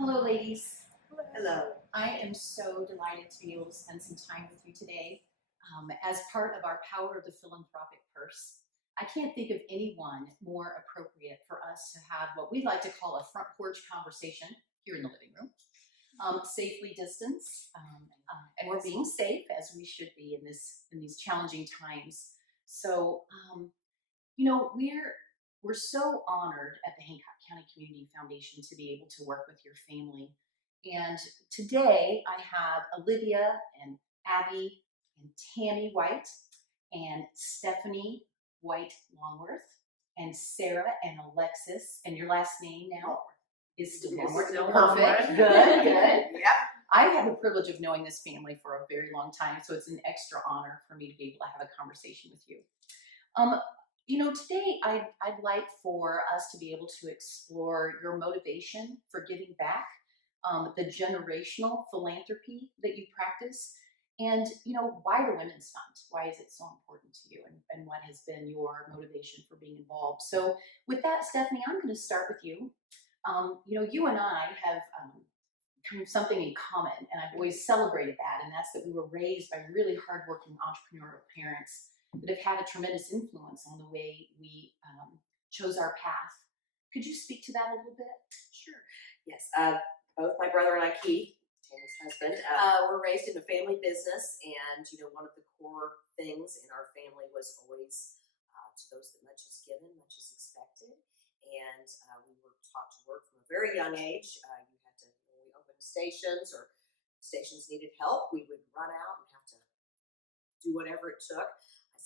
Hello, ladies. Hello. I am so delighted to be able to spend some time with you today as part of our Power of the Philanthropic Purse. I can't think of anyone more appropriate for us to have what we like to call a front porch conversation here in the living room, safely distanced, and we're being safe as we should be in these challenging times. So, we're so honored at the Hancock County Community Foundation to be able to work with your family. And today I have Olivia and Abby and Tammy White and Stephanie White Longworth and Sarah and Alexis. And your last name now is still Longworth. Still Perfect. Longworth. Good, good. Yep. I've had the privilege of knowing this family for a very long time, so it's an extra honor for me to be able to have a conversation with you. Today I'd like for us to be able to explore your motivation for giving back, the generational philanthropy that you practice, and why the Women's Fund. Why is it so important to you, and what has been your motivation for being involved? So, with that, Stephanie, I'm going to start with you. You and I have kind of something in common, and I've always celebrated that, and that's that we were raised by really hardworking entrepreneurial parents that have had a tremendous influence on the way we chose our path. Could you speak to that a little bit? Sure. Yes. Both my brother and I, Keith, Tammy's husband, were raised in a family business, and one of the core things in our family was always to those that much is given, much is expected, and we were taught to work from a very young age. You had to, when we opened stations or stations needed help, we would run out and have to do whatever it took.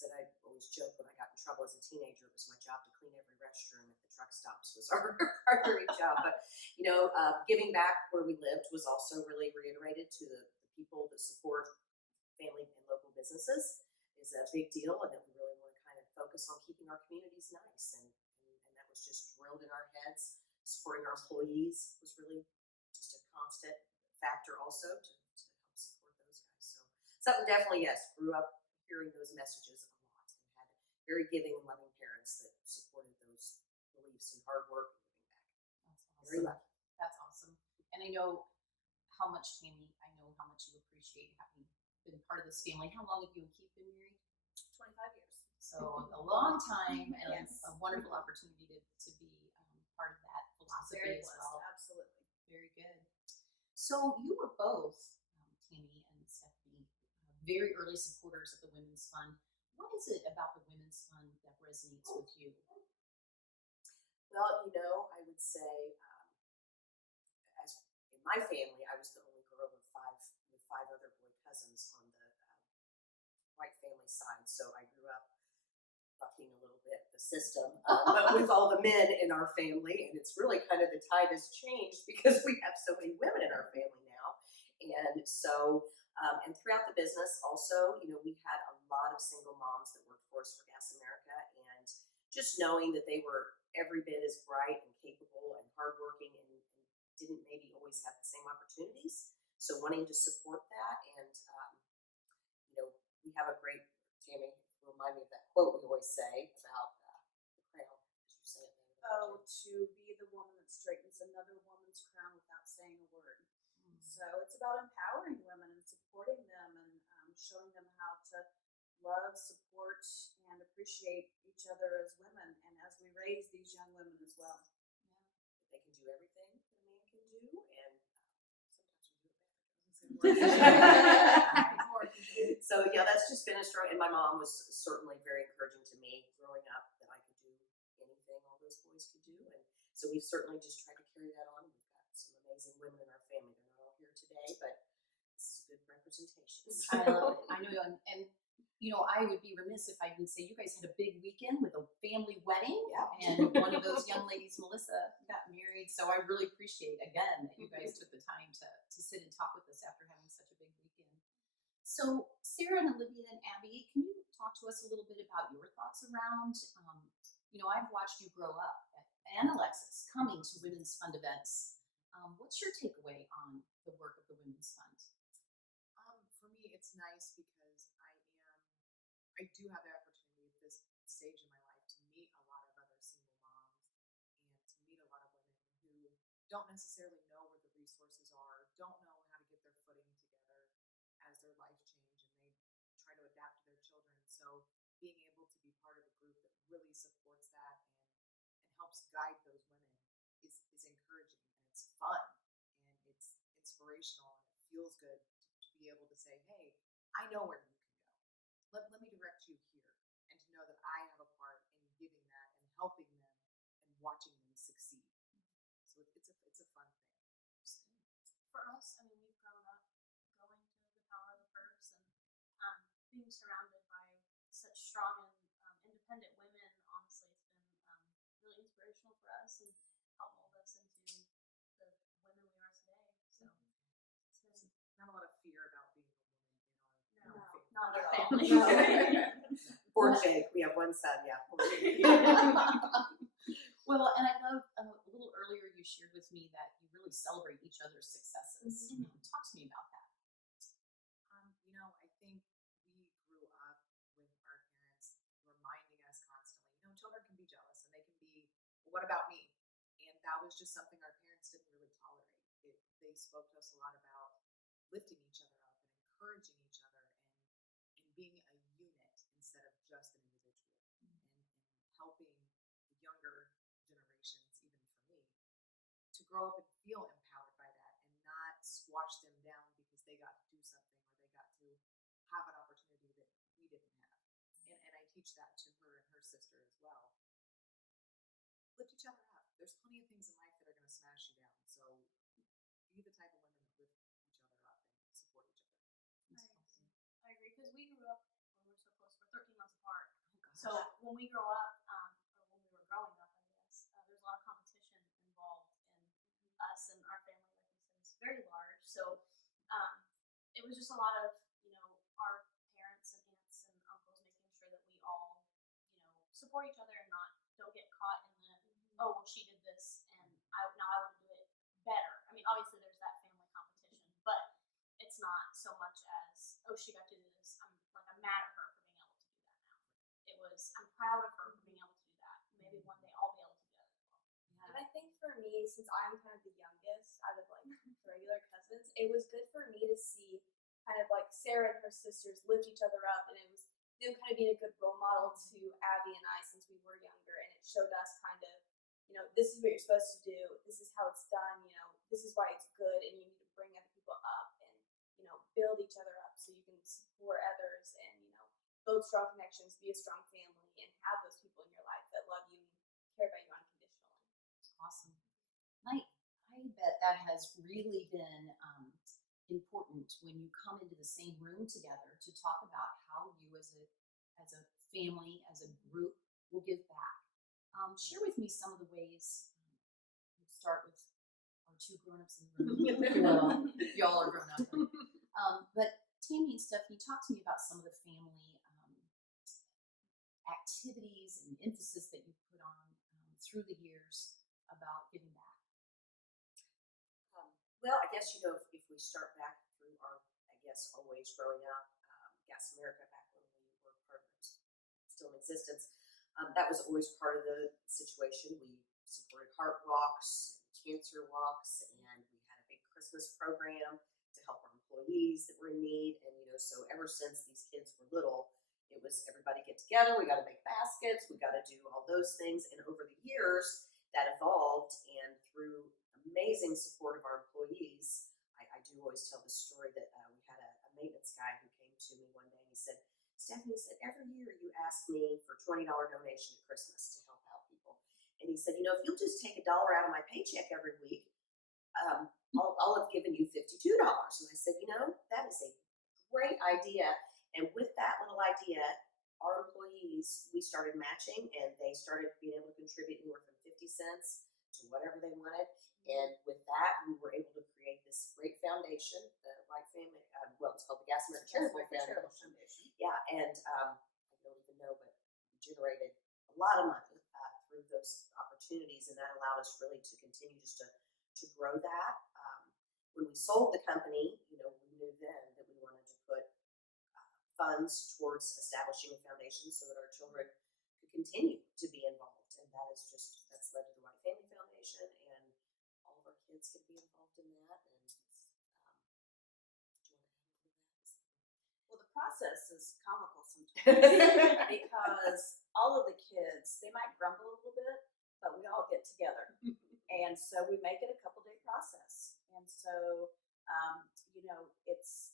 I always joke when I got in trouble as a teenager, it was my job to clean every restroom at the truck stops was our primary job. But, giving back where we lived was also really reiterated to the people that support family and local businesses is a big deal, and that we really want to kind of focus on keeping our communities nice. And that was just drilled in our heads. Supporting our employees was really just a constant factor also to help support those guys. So something definitely, yes, grew up hearing those messages a lot, and had very giving and loving parents that supported those beliefs and hard work and giving back. That's awesome. Very lucky. That's awesome. And I know how much, Tammy, you appreciate having been part of this family. How long have you and Keith been married? 25 years. So a long time, and Yes. a wonderful opportunity to be part of that philosophy Very as blessed, well. absolutely. Very good. So you were both, Tammy and Stephanie, very early supporters of the Women's Fund. What is it about the Women's Fund that resonates with you? Well, I would say, as in my family, I was the only girl of five other boy cousins on the White family side. So I grew up bucking a little bit the system, but with all the men in our family, and it's really kind of the tide has changed because we have so many women in our family now, and so. And throughout the business, also, we had a lot of single moms that worked for us for Gas America, and just knowing that they were every bit as bright and capable and hardworking, and didn't maybe always have the same opportunities. So wanting to support that, and we have a great, Tammy, remind me of that quote we always say about the crown. As you say it, Oh, to be the woman that straightens another woman's crown without saying a word. So it's about empowering women and supporting them, and showing them how to love, support, and appreciate each other as women, and as we raise these young women as well. they can do everything that a man can do, and sometimes we do it better. So yeah, that's just been a strong. And my mom was certainly very encouraging to me growing up that I could do anything all those boys could do, and so we've certainly just tried to carry that on. We've got some amazing women in our family. They're not all here today, but this is a good representation. So. I love it. I know, and I would be remiss if I didn't say you guys had a big weekend with a family wedding, and one of those young ladies, Melissa, got married. So I really appreciate again that you guys took the time to sit and talk with us after having such a big weekend. So Sarah and Olivia and Abby, can you talk to us a little bit about your thoughts around? I've watched you grow up, and Alexis coming to Women's Fund events. What's your takeaway on the work of the Women's Fund? For me, it's nice because I do have the opportunity at this stage in my life to meet a lot of other single moms and to meet a lot of women who don't necessarily know where the resources are, don't know how to get their footing together as their life change, and they try to adapt to their children. So being able to be part of a group that really supports that and helps guide those women is encouraging, and it's fun, and it's inspirational, and it feels good to be able to say, hey, I know where you can go. Let me direct you here, and to know that I have a part in giving that and helping them and watching them succeed. So it's a fun thing. For us, I mean, we've grown up going to the Power of the Purse and being surrounded by such strong and independent women. Honestly, it's been really inspirational for us and helped mold us into the women we are today. So it's been Not a lot of fear about being a woman in our family. not our No. family. Poor Jake. We have one son. Yeah. Poor Jake. Well, and I love a little earlier you shared with me that you really celebrate each other's successes. Talk to me about that. I think we grew up with our parents reminding us constantly, children can be jealous and they can be, well, what about me? And that was just something our parents didn't really tolerate. They spoke to us a lot about lifting each other up and encouraging each other and being a unit instead of just an individual, and helping the younger generations, even for me, to grow up and feel empowered by that and not squash them down because they got to do something or they got to have an opportunity that we didn't have. And I teach that to her and her sister as well. Lift each other up. There's plenty of things in life that are going to smash you down. So be the type of women that lift each other up and support each other. I agree because we grew up when we were so close. We're 13 months apart. Oh, So when we grow up, or when we were growing up, I guess, there's a lot of competition involved in us and our family. Like you said, it's very large. So it was just a lot of our parents and aunts and uncles making sure that we all support each other and don't get caught in the oh well she did this and now I want to do it better. I mean obviously there's that family competition, but it's not so much as oh she got to do this. I'm mad at her for being able to do that now. It was I'm proud of her for being able to do that. Maybe one day I'll be able to do that as well. And I think for me, since I'm kind of the youngest out of like the regular cousins, it was good for me to see kind of like Sarah and her sisters lift each other up, and it was them kind of being a good role model to Abby and I since we were younger, and it showed us kind of, this is what you're supposed to do, this is how it's done, this is why it's good, and you need to bring other people up and, build each other up so you can support others and, build strong connections, be a strong family, and have those people in your life that love you and care about you unconditionally. Awesome. I bet that has really been important when you come into the same room together to talk about how you as a family, as a group, will give back. Share with me some of the ways. We'll start with our two grown-ups in the room. Well, y'all are grown up. But Tammy and Stephanie, talk to me about some of the family activities and emphasis that you put on through the years about giving back. Well, I guess, if we start back through our, always growing up, Gas America, back when we were partners, still in existence, that was always part of the situation. We supported heart walks, and cancer walks, and we had a big Christmas program to help our employees that were in need. And, so ever since these kids were little, it was everybody get together, we got to make baskets, we got to do all those things. And over the years, that evolved, and through amazing support of our employees, I do always tell the story that we had a maintenance guy who came to me one day and he said, Stephanie, every year you ask me for $20 donation at Christmas to help out people. And he said, if you'll just take $1 out of my paycheck every week, I'll have given you $52. And I said, that is a great idea. And with that little idea, our employees, we started matching, and they started being able to contribute anywhere from 50 cents to whatever they wanted. And with that, we were able to create this great foundation, the White Family, it's called the Gas America Charitable Foundation. Yeah, and I don't even know, but we generated a lot of money through those opportunities, and that allowed us really to continue just to grow that. When we sold the company, we knew then that we wanted to put funds towards establishing a foundation so that our children could continue to be involved, and that's led to the White Family Foundation, and all of our kids can be involved in that. And do you want to add anything to that? Well, the process is comical sometimes because all of the kids, they might grumble a little bit, but we all get together. And so we make it a couple-day process. And so,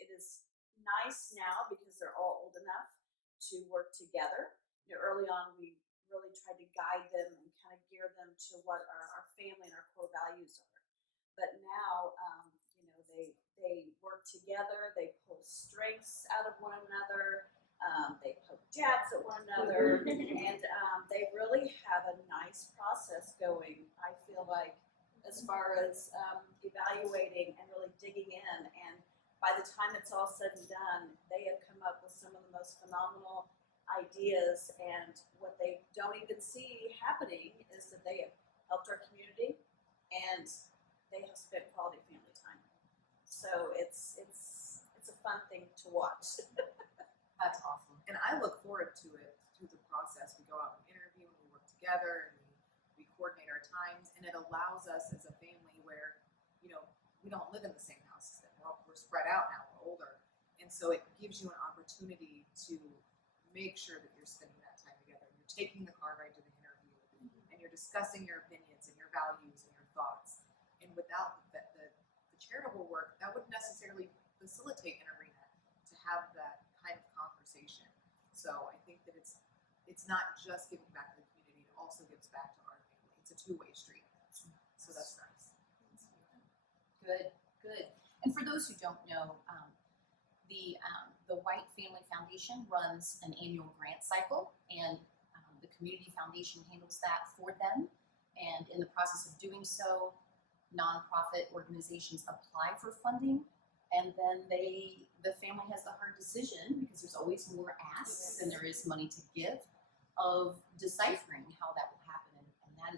it is nice now because they're all old enough to work together. Early on, we really tried to guide them and kind of gear them to what our family and our core values are. But now, they work together. They pull strengths out of one another. They poke jabs at one another, and they really have a nice process going. I feel like, as far as evaluating and really digging in, and by the time it's all said and done, they have come up with some of the most phenomenal ideas. And what they don't even see happening is that they have helped our community, and they have spent quality family time. So it's a fun thing to watch. That's awesome. And I look forward to it through the process. We go out and interview and we work together and we coordinate our times, and it allows us as a family where, we don't live in the same houses. We're spread out now, we're older. And so it gives you an opportunity to make sure that you're spending that time together. You're taking the car ride to the interview and you're discussing your opinions and your values and your thoughts. And without the charitable work, that wouldn't necessarily facilitate an arena to have that kind of conversation. So I think that it's not just giving back to the community, it also gives back to our family. It's a two-way street. So that's nice. Good. And for those who don't know, the White Family Foundation runs an annual grant cycle, and the Community Foundation handles that for them. And in the process of doing so, nonprofit organizations apply for funding, and then the family has the hard decision, because there's always more asks than there is money to give, of deciphering how that will happen. And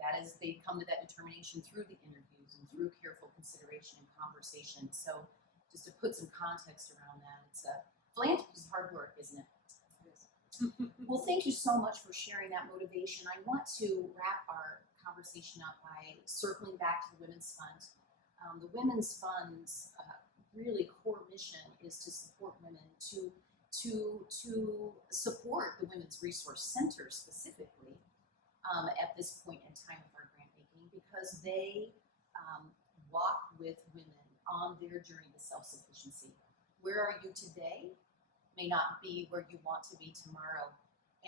that is they come to that determination through the interviews and through careful consideration and conversation. So just to put some context around that, philanthropy is hard work, isn't it? It is. Well, thank you so much for sharing that motivation. I want to wrap our conversation up by circling back to the Women's Fund. The Women's Fund's really core mission is to support women, to support the Women's Resource Center specifically at this point in time of our grant making, because they walk with women on their journey to self-sufficiency. Where are you today may not be where you want to be tomorrow.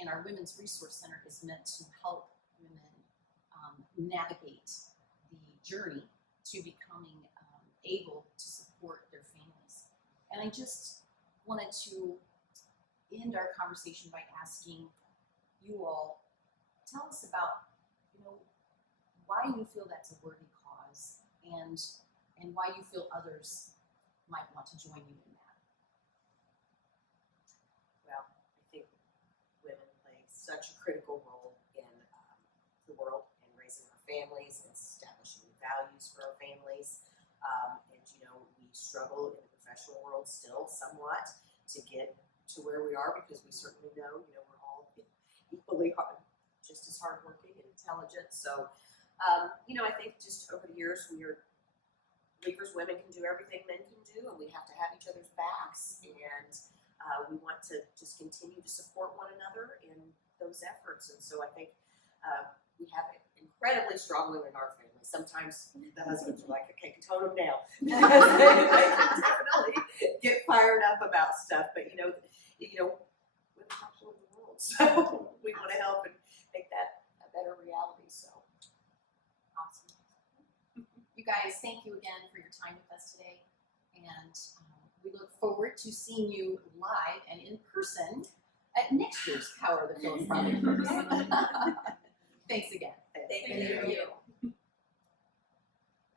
And our Women's Resource Center is meant to help women navigate the journey to becoming able to support their families. And I just wanted to end our conversation by asking you all, tell us about, why you feel that's a worthy cause, and why you feel others might want to join you in that. Well, I think women play such a critical role in the world, and raising our families and establishing values for our families. We struggle in the professional world still somewhat to get to where we are, because we certainly know, we're all equally hard, just as hardworking and intelligent. So, I think just over the years, we are believers women can do everything men can do, and we have to have each other's backs, and we want to just continue to support one another in those efforts. And so I think we have incredibly strong women in our family. Sometimes the husbands are like, okay, tone them down. They definitely get fired up about stuff, but women have to live in the world, so we want to help and make that a better reality. So Awesome. You guys, thank you again for your time with us today, and we look forward to seeing you live and in person at next year's Power of the Philanthropy. Thanks again. thank you.